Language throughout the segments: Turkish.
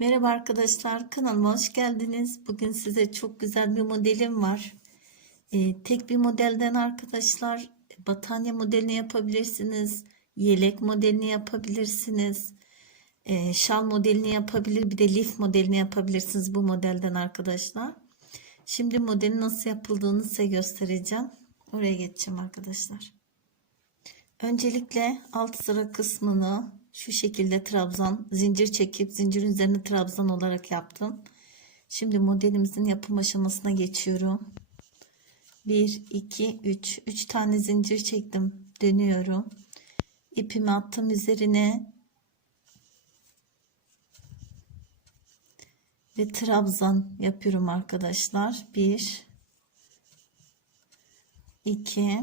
Merhaba arkadaşlar, kanalıma hoş geldiniz. Bugün size çok güzel bir modelim var. Ee, tek bir modelden arkadaşlar battaniye modelini yapabilirsiniz. Yelek modelini yapabilirsiniz. ee, şal modelini yapabilir. Bir de lif modelini yapabilirsiniz bu modelden arkadaşlar. Şimdi modelin nasıl yapıldığını size göstereceğim. Oraya geçeceğim arkadaşlar. Öncelikle alt sıra kısmını şu şekilde trabzan zincir çekip zincirin üzerine trabzan olarak yaptım. Şimdi modelimizin yapım aşamasına geçiyorum. 1 2 3 3 tane zincir çektim. Dönüyorum. İpimi attım üzerine. Ve trabzan yapıyorum arkadaşlar. 1 2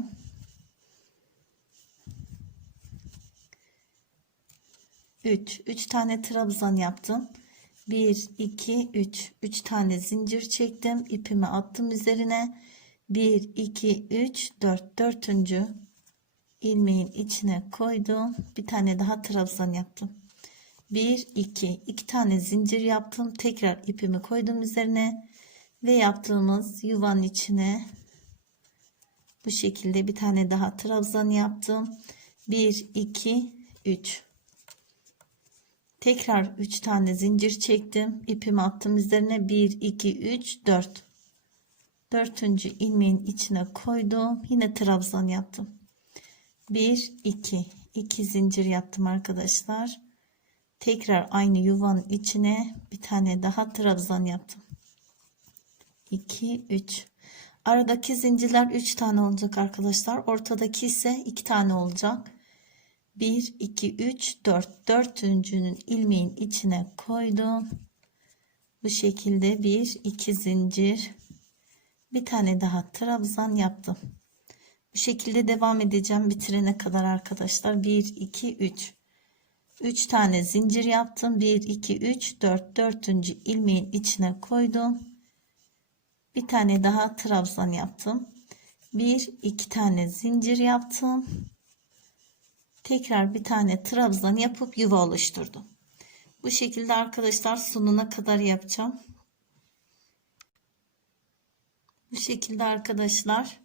3 3 tane trabzan yaptım. 1 2 3 3 tane zincir çektim. İpimi attım üzerine. 1 2 3 4 dördüncü ilmeğin içine koydum. Bir tane daha trabzan yaptım. 1 2 2 tane zincir yaptım. Tekrar ipimi koydum üzerine ve yaptığımız yuvanın içine bu şekilde bir tane daha trabzan yaptım. 1 2 3 Tekrar 3 tane zincir çektim. ipimi attım üzerine 1 2 3 4. Dördüncü ilmeğin içine koydum. Yine trabzan yaptım. 1 2 2 zincir yaptım arkadaşlar. Tekrar aynı yuvanın içine bir tane daha trabzan yaptım. 2 3 Aradaki zincirler 3 tane olacak arkadaşlar. Ortadaki ise 2 tane olacak. 1 2 3 4 dördüncünün ilmeğin içine koydum. Bu şekilde 1 2 zincir. Bir tane daha trabzan yaptım. Bu şekilde devam edeceğim bitirene kadar arkadaşlar. 1 2 3 3 tane zincir yaptım. 1 2 3 4 dördüncü ilmeğin içine koydum. Bir tane daha trabzan yaptım. 1 2 tane zincir yaptım tekrar bir tane trabzan yapıp yuva oluşturdum. Bu şekilde arkadaşlar sonuna kadar yapacağım. Bu şekilde arkadaşlar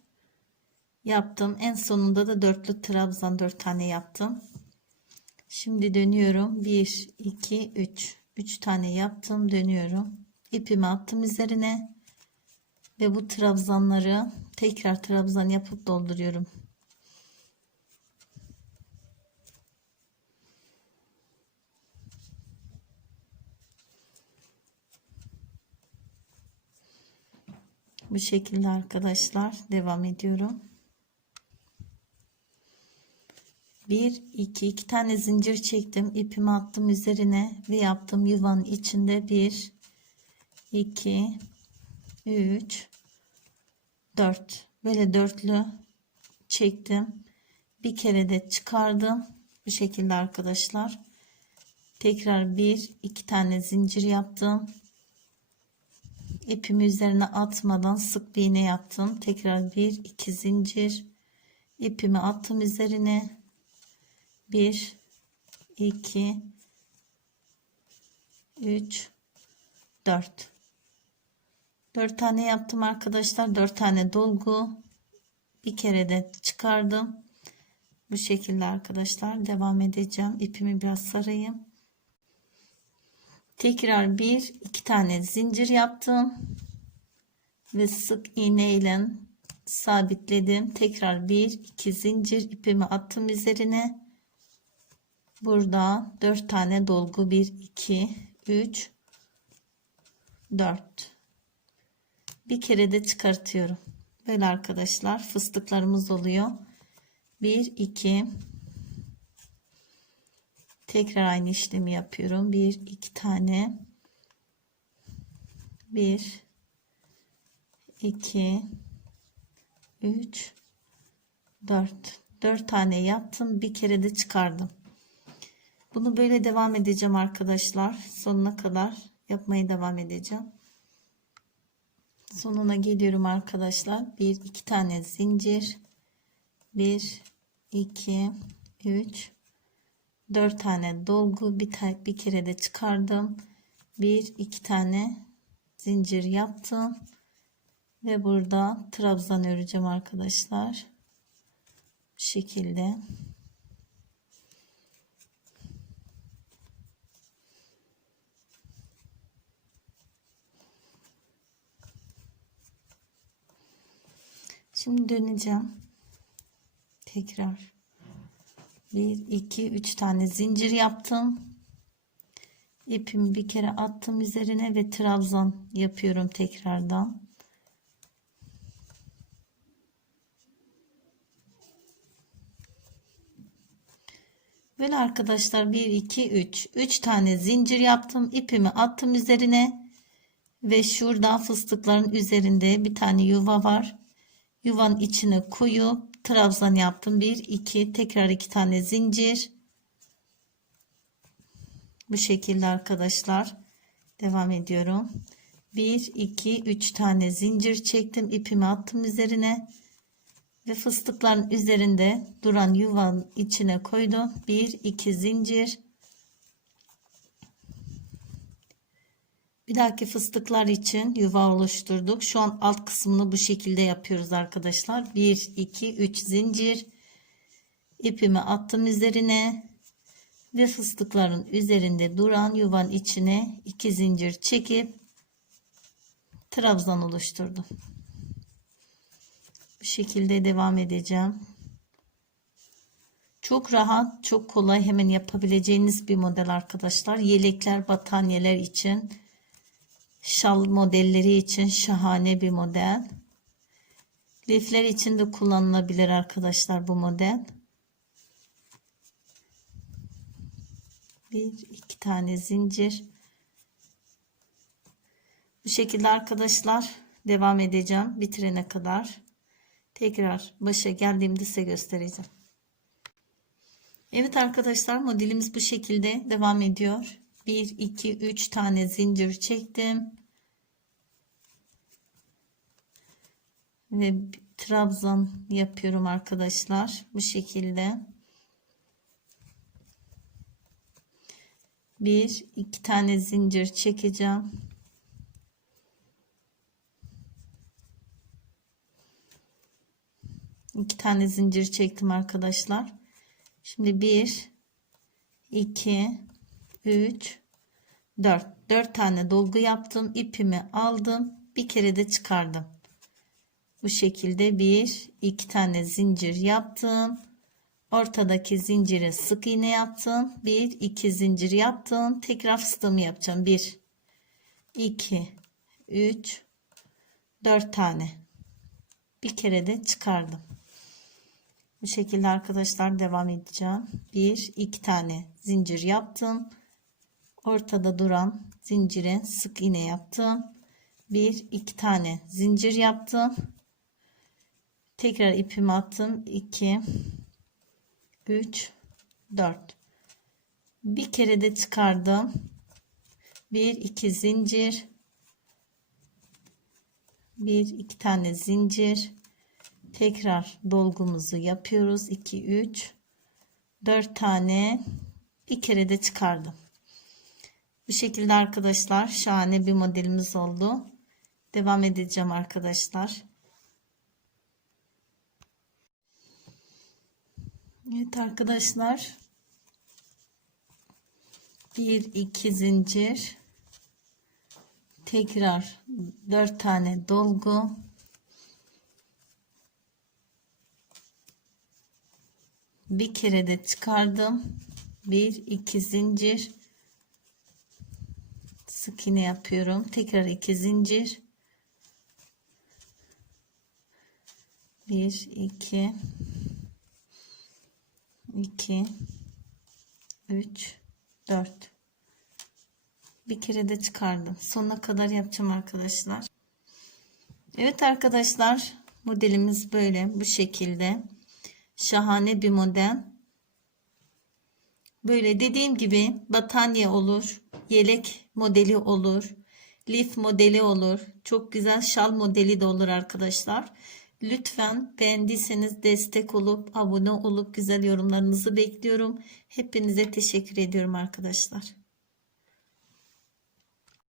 yaptım. En sonunda da dörtlü trabzan dört tane yaptım. Şimdi dönüyorum. 1 2 3 3 tane yaptım. Dönüyorum. İpimi attım üzerine ve bu trabzanları tekrar trabzan yapıp dolduruyorum. Bu şekilde arkadaşlar devam ediyorum. 1 2 2 tane zincir çektim. ipimi attım üzerine ve yaptım yuvanın içinde 1 2 3 4 böyle dörtlü çektim. Bir kere de çıkardım. Bu şekilde arkadaşlar. Tekrar 1 2 tane zincir yaptım ipimi üzerine atmadan sık bir iğne yaptım. Tekrar bir iki zincir. İpimi attım üzerine. Bir iki üç dört. Dört tane yaptım arkadaşlar. Dört tane dolgu bir kere de çıkardım. Bu şekilde arkadaşlar devam edeceğim. İpimi biraz sarayım tekrar bir iki tane zincir yaptım. Ve sık iğne ile sabitledim. Tekrar bir iki zincir ipimi attım üzerine. Burada dört tane dolgu. Bir iki üç dört. Bir kere de çıkartıyorum. Böyle arkadaşlar fıstıklarımız oluyor. Bir iki tekrar aynı işlemi yapıyorum. Bir iki tane. Bir iki üç dört. Dört tane yaptım. Bir kere de çıkardım. Bunu böyle devam edeceğim arkadaşlar. Sonuna kadar yapmaya devam edeceğim. Sonuna geliyorum arkadaşlar. Bir iki tane zincir. Bir iki üç 4 tane dolgu bir, bir kere de çıkardım. Bir iki tane zincir yaptım. Ve burada trabzan öreceğim arkadaşlar. Bu şekilde. Şimdi döneceğim. Tekrar 1 2 3 tane zincir yaptım. İpimi bir kere attım üzerine ve trabzan yapıyorum tekrardan. Böyle arkadaşlar 1 2 3 3 tane zincir yaptım ipimi attım üzerine ve şurada fıstıkların üzerinde bir tane yuva var. Yuvanın içine koyup trabzan yaptım. 1 2 tekrar 2 tane zincir. Bu şekilde arkadaşlar. Devam ediyorum. 1 2 3 tane zincir çektim. İpimi attım üzerine. Ve fıstıkların üzerinde duran yuvanın içine koydum. 1 2 zincir. Bir dahaki fıstıklar için yuva oluşturduk. Şu an alt kısmını bu şekilde yapıyoruz arkadaşlar. 1 2 3 zincir. İpimi attım üzerine ve fıstıkların üzerinde duran yuvanın içine 2 zincir çekip trabzan oluşturdum. Bu şekilde devam edeceğim. Çok rahat, çok kolay hemen yapabileceğiniz bir model arkadaşlar. Yelekler, battaniyeler için, şal modelleri için şahane bir model. Lifler için de kullanılabilir arkadaşlar bu model. Bir, iki tane zincir. Bu şekilde arkadaşlar devam edeceğim bitirene kadar. Tekrar başa geldiğimde size göstereceğim. Evet arkadaşlar modelimiz bu şekilde devam ediyor. 1 2 3 tane zincir çektim. Ve trabzan yapıyorum arkadaşlar. Bu şekilde. 1 2 tane zincir çekeceğim. iki tane zincir çektim arkadaşlar. Şimdi 1 2 3 4 4 tane dolgu yaptım. ipimi aldım. Bir kere de çıkardım. Bu şekilde 1 2 tane zincir yaptım. Ortadaki zincire sık iğne yaptım. 1 2 zincir yaptım. Tekrar fıstığımı yapacağım. 1 2 3 4 tane. Bir kere de çıkardım. Bu şekilde arkadaşlar devam edeceğim. Bir, iki tane zincir yaptım. Ortada duran zincire sık iğne yaptım. Bir, iki tane zincir yaptım. Tekrar ipimi attım. 2 3 4 bir kere de çıkardım. Bir, iki zincir. Bir, iki tane zincir tekrar dolgumuzu yapıyoruz 2 3 4 tane bir kere de çıkardım bu şekilde arkadaşlar şahane bir modelimiz oldu. Devam edeceğim arkadaşlar. Evet arkadaşlar. 1 2 zincir. Tekrar 4 tane dolgu. Bir kere de çıkardım. Bir iki zincir sık iğne yapıyorum. Tekrar iki zincir. Bir iki. İki. Üç. Dört. Bir kere de çıkardım. Sonuna kadar yapacağım arkadaşlar. Evet arkadaşlar modelimiz böyle bu şekilde. Şahane bir model. Böyle dediğim gibi battaniye olur, yelek modeli olur, lif modeli olur, çok güzel şal modeli de olur arkadaşlar. Lütfen beğendiyseniz destek olup abone olup güzel yorumlarınızı bekliyorum. Hepinize teşekkür ediyorum arkadaşlar.